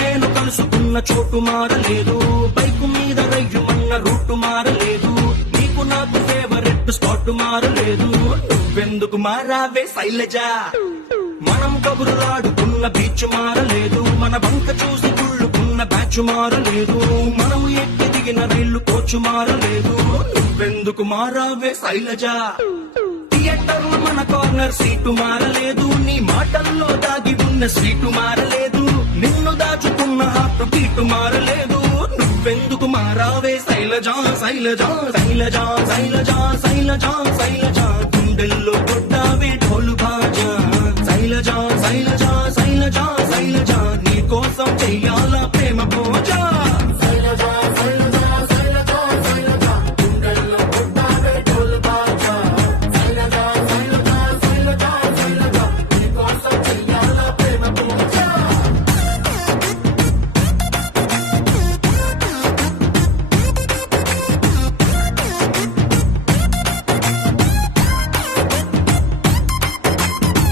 నేను కలుసుకున్న చోటు మారలేదు, బైకు మీద రయ్యుమన్న రూటు మారలేదు, నీకు నాకు ఫేవరెట్ స్పాట్ మారలేదు. నువ్వెందుకు మారావే శైలజ? మనం కబురులాడుకున్న బీచ్ మారలేదు, మన బంక చూసి కుళ్ళుకున్న బ్యాచ్ మారలేదు, మనం ఎక్కి దిగిన రైలు కోచ్ మారలేదు. నువ్వెందుకు మారావే శైలజ? థియేటర్ మన కార్నర్ సీటు మారలేదు, నీ మాటల్లో దాగి ఉన్న స్వీటు మారలేదు, నిన్ను దాచుకున్న హార్ట్ బీటు మారలేదు. నువ్వెందుకు మారావే శైలజ? శైలజ శైలజ శైలజ శైలజ శైలజ గుండెల్లో కొట్టావే ఢోలు బాజా. శైలజ శైలజ శైలజ శైలజ నీ కోసం చెయ్యాల ప్రేమ పూజ. శైలజ శైలజ శైలజ శైలజ గుండెల్లో కొట్టావే ఢోలు బాజా. శైలజ శైలజ శైలజ శైలజ నీ కోసం చెయ్యాల ప్రేమ పూజ.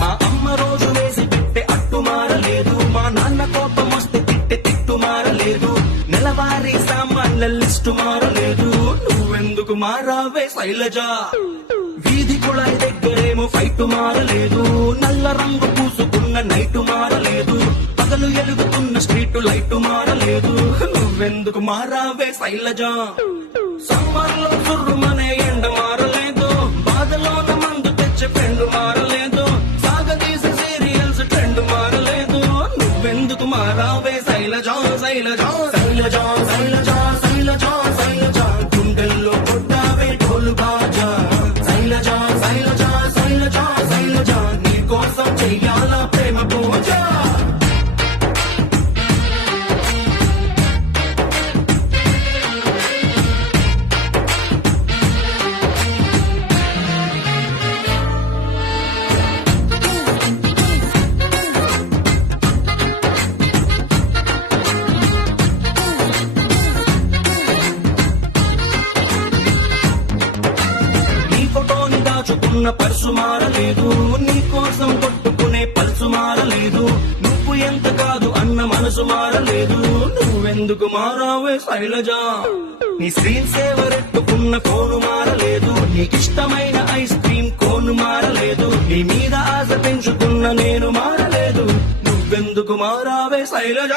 మా అమ్మ రోజు వేసి పెట్టే అట్టు మారలేదు, మా నాన్న కోపం వస్తే తిట్టే తిట్టు మారలేదు, నెలవారీ సామాన్ల లిస్టు మారలేదు. నువ్వెందుకు మారావే శైలజ? వీధి కుళాయి దగ్గరేమో ఫైట్ మారలేదు, నల్ల రంగు పూసుకున్న నైటు మారలేదు, పగలు ఎలుగుతున్న స్ట్రీట్ లైట్ మారలేదు. నువ్వెందుకు మారావే శైలజ? సమ్మర్ లో సుర్రుమనే ఎండ మారలేదు, బాధలోన మందు తెచ్చే ఫ్రెండ్ మారలేదు, సాగదీసే సీరియల్స్ ట్రెండ్ మారలేదు. నువ్వెందుకు మారావే శైలజ? శైలజ శైలజ శైలజ శైలజ శైలజ గుండెల్లో కొట్టావే ఢోలు బాజా. శైలజ శైలజ శైలజ శైలజ నీ కోసం చెయ్యాల ప్రేమ పూజ. నీ ఫోటోని దాచుకున్న పర్సు మారలేదు, నీ కోసం కొట్టుకునే పల్సు మారలేదు, నువ్వు ఎంత కాదు అన్న మనసు మారలేదు. నువ్వెందుకు మారావే శైలజ? నీ స్క్రీన్ సేవర్ ఎట్టుకున్న ఫోను మారలేదు, నీకిష్టమైన ఐస్ క్రీమ్ కోను మారలేదు, నీ మీద ఆశ పెంచుకున్న నేను మారలేదు. నువ్వెందుకు మారావే శైలజ?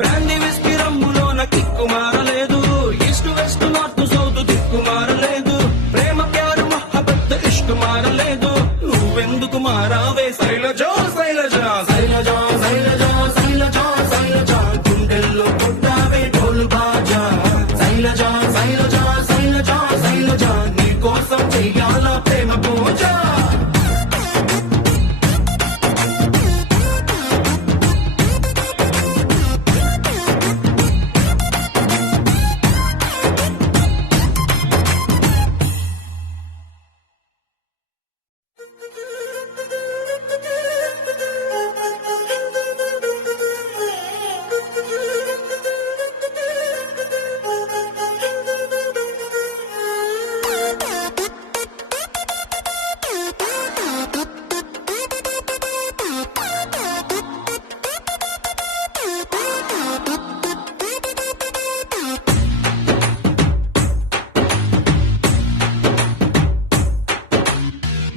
బ్రాండీ విస్కీ రంగులోన కిక్కు మారలేదు, ఈస్ట్ వెస్ట్ నార్త్ సౌత్ దిక్కు మారలేదు, ప్రేమ ప్యారు మహబత్ ఇష్క్ మారలేదు. నువ్వెందుకు మారావే శైలజ? శైలజ శైలజ శైలజ శైలజ శైలజ గుండెల్లో కొట్టావే ఢోలు బాజా. శైలజ శైలజ శైలజ శైలజ నీ కోసం చెయ్యాల ప్రేమ పూజ.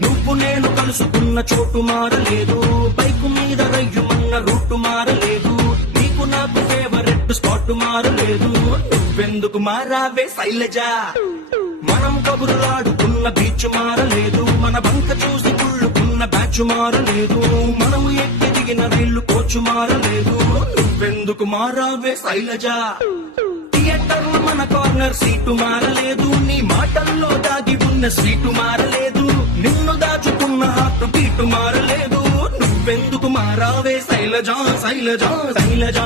నువ్వు నేను కలుసుకున్న చోటు మారలేదు, బైకు మీద రయ్యుమన్న రూటు మారలేదు, నీకు నాకు ఫేవరెట్ స్పాట్ మారలేదు. నువ్వెందుకు మారావే శైలజ? మనం కబురులాడుకున్న బీచ్ మారలేదు, మన బంక చూసి కుళ్ళుకున్న బ్యాచ్ మారలేదు, మనం ఎక్కి దిగిన రైలు కోచ్ మారలేదు. నువ్వెందుకు మారావే శైలజ? థియేటర్ మన కార్నర్ సీటు మారలేదు, నీ మాటల్లో దాగి ఉన్న స్వీటు మారలేదు, నిన్ను దాచుకున్న హార్ట్ బీటు మారలేదు. నువ్వెందుకు మారావే శైలజ? శైలజ శైలజ